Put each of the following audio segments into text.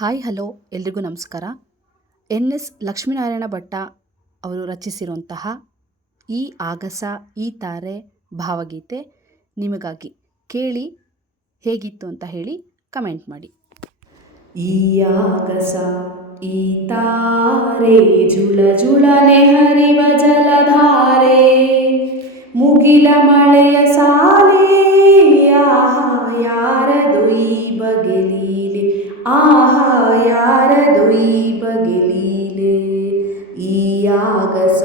Hi, hello, ಎಲ್ರಿಗೂ ನಮಸ್ಕಾರ. N S Lakshminarayana Bhatta ಅವರು ರಚಿಸಿರುವಂತಹ ಈ ಆಗಸ, ಈ ತಾರೆ ಭಾವಗೀತೆ ನಿಮಗಾಗಿ ಕೇಳಿ ಹೇಗಿತ್ತು ಅಂತ ಹೇಳಿ ಕಮೆಂಟ್ ಮಾಡಿ. ಈ ಆಗಸ, ಈ ತಾರೆ ಜುಳ ಜುಳನೆ ಹರಿವ ಜಲಧಾರೆ, ಮುಗಿಲ ಮಳೆಯ ಸಾಲೆ ಯಾರದು ಈ ಬಗೆಲೀಲೆ ಆಹಾ ಯಾರದು ಈ ಬಗೆಲೀಲೆ ಈ ಆಗಸ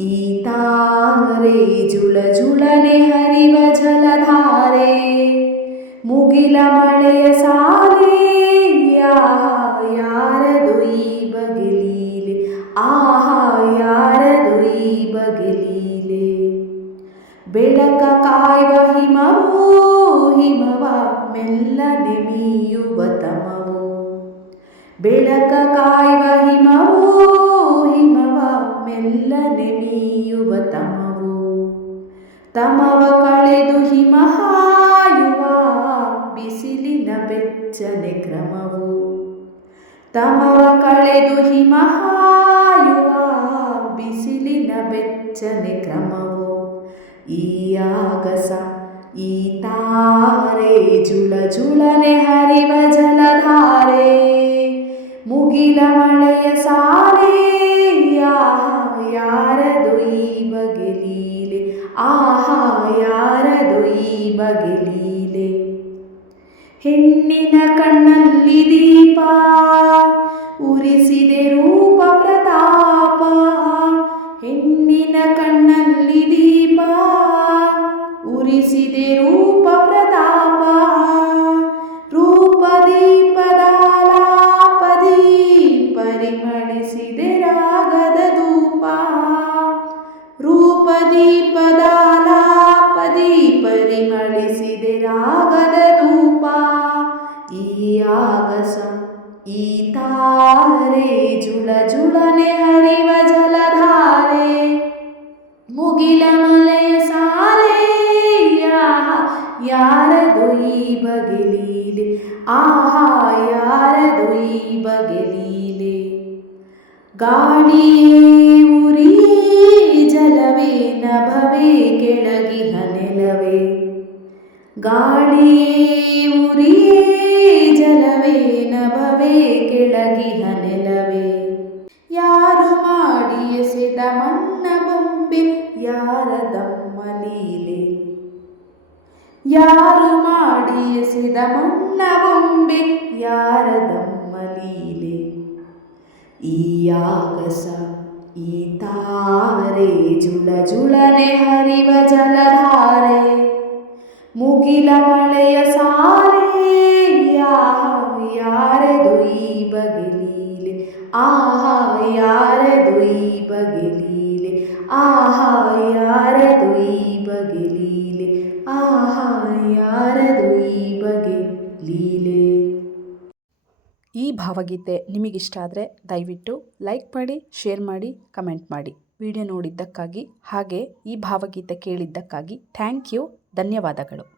ಈ ತಾರೆ ಜುಳ ಜುಳನೆ ಹರಿವ ಜಲಧಾರೆ ಮುಗಿಲ ಮಳೆಯ ಸಾಲೆ ಆಹಾ ಯಾರದು ಈ ಬಗೆಲೀಲೆ ಆಹಾ ಯಾರದು ಈ ಬಗೆಲೀಲೆ ಬೆಳಕ ಕಾಯುವ ಹಿಮವೂ ಹಿಮವ ಮೆಲ್ಲನೆ ಬೆಳಕ ಕಾಯುವ ಹಿಮವೋ, ಹಿಮವ ಮೆಲ್ಲನೆ ಮೀಯುವ ತಮವು. ತಮವ ಕಳೆದು ಹಿಮ ಹಾಯುವ ಬಿಸಿಲಿನ ಬೆಚ್ಚನೆ ಕ್ರಮವು. ತಮವ ಕಳೆದು ಹಿಮ ಹಾಯುವ ಬಿಸಿಲಿನ ಬೆಚ್ಚನೆ ಕ್ರಮವು. ಈ ಆಗಸ, ಈ ತಾರೆ ಜುಳ ಜುಳನೆ ಹರಿವ ಜಲಧಾರೆ ಆಹಾ ಯಾರದು ಈ ಬಗೆಲೀಲೆ ಹೆಣ್ಣಿನ ಕಣ್ಣಲ್ಲಿ ದೀಪ, ಉರಿಸಿದೆ ರೂಪ ಪ್ರತಾಪ. ಹೆಣ್ಣಿನ ಕಣ್ಣಲ್ಲಿ ದೀಪ, ಉರಿಸಿದೆ ರೂಪ ಈ ಆಗಸ, ಈ ತಾರೆ ಜುಳ ಜುಳನೆ ಹರಿವ ಜಲಧಾರೆ. ಮುಗಿಲ ಮಲೆಯ ಸಾಲೆ ಆಹಾ ಯಾರದು ಈ ಬಗೆಲೀಲೆ ಆಹಾ, ಯಾರದು ಈ ಬಗೆಲೀಲೆ ಗಾಳಿಯೇ ಉರಿ ಜಲವೇ, ನಭವೇ, ಕೆಳಗಿಹ ನೆಲವೇ. ಗಾಳಿಯೇ ಉರಿ ಜಲವೇ ನಭವೇ ಕೆಳಗಿಹ ನೆಲವೇ ಯಾರು ಮಾಡಿ ಎಸೆದ ಮಣ್ಣ ಬೊಂಬೆ ಯಾರದಮ್ಮ ಲೀಲೆ. ಯಾರು ಮಾಡಿ ಎಸೆದ ಮಣ್ಣ ಬೊಂಬೆ ಯಾರದಮ್ಮ ಲೀಲೆ. ಈ ಆಗಸ ಈ ತಾರೆ ಜುಳ ಜುಳನೆ ಹರಿವ ಜಲಧಾರೆ. ಮುಗಿಲ ಮಳೆಯ ಸಾಲೆ ಆಹಾ ಯಾರದು ಆಹಾ ಯಾರದು ಈ ಆಹಾ ಯಾರದು ಈ ಈ ಭಾವಗೀತೆ ನಿಮಗಿಷ್ಟ ಆದರೆ ದಯವಿಟ್ಟು ಲೈಕ್ ಮಾಡಿ, ಶೇರ್ ಮಾಡಿ, ಕಮೆಂಟ್ ಮಾಡಿ. ವಿಡಿಯೋ ನೋಡಿದ್ದಕ್ಕಾಗಿ ಹಾಗೆ ಈ ಭಾವಗೀತೆ ಕೇಳಿದ್ದಕ್ಕಾಗಿ ಥ್ಯಾಂಕ್ ಯು, ಧನ್ಯವಾದಗಳು.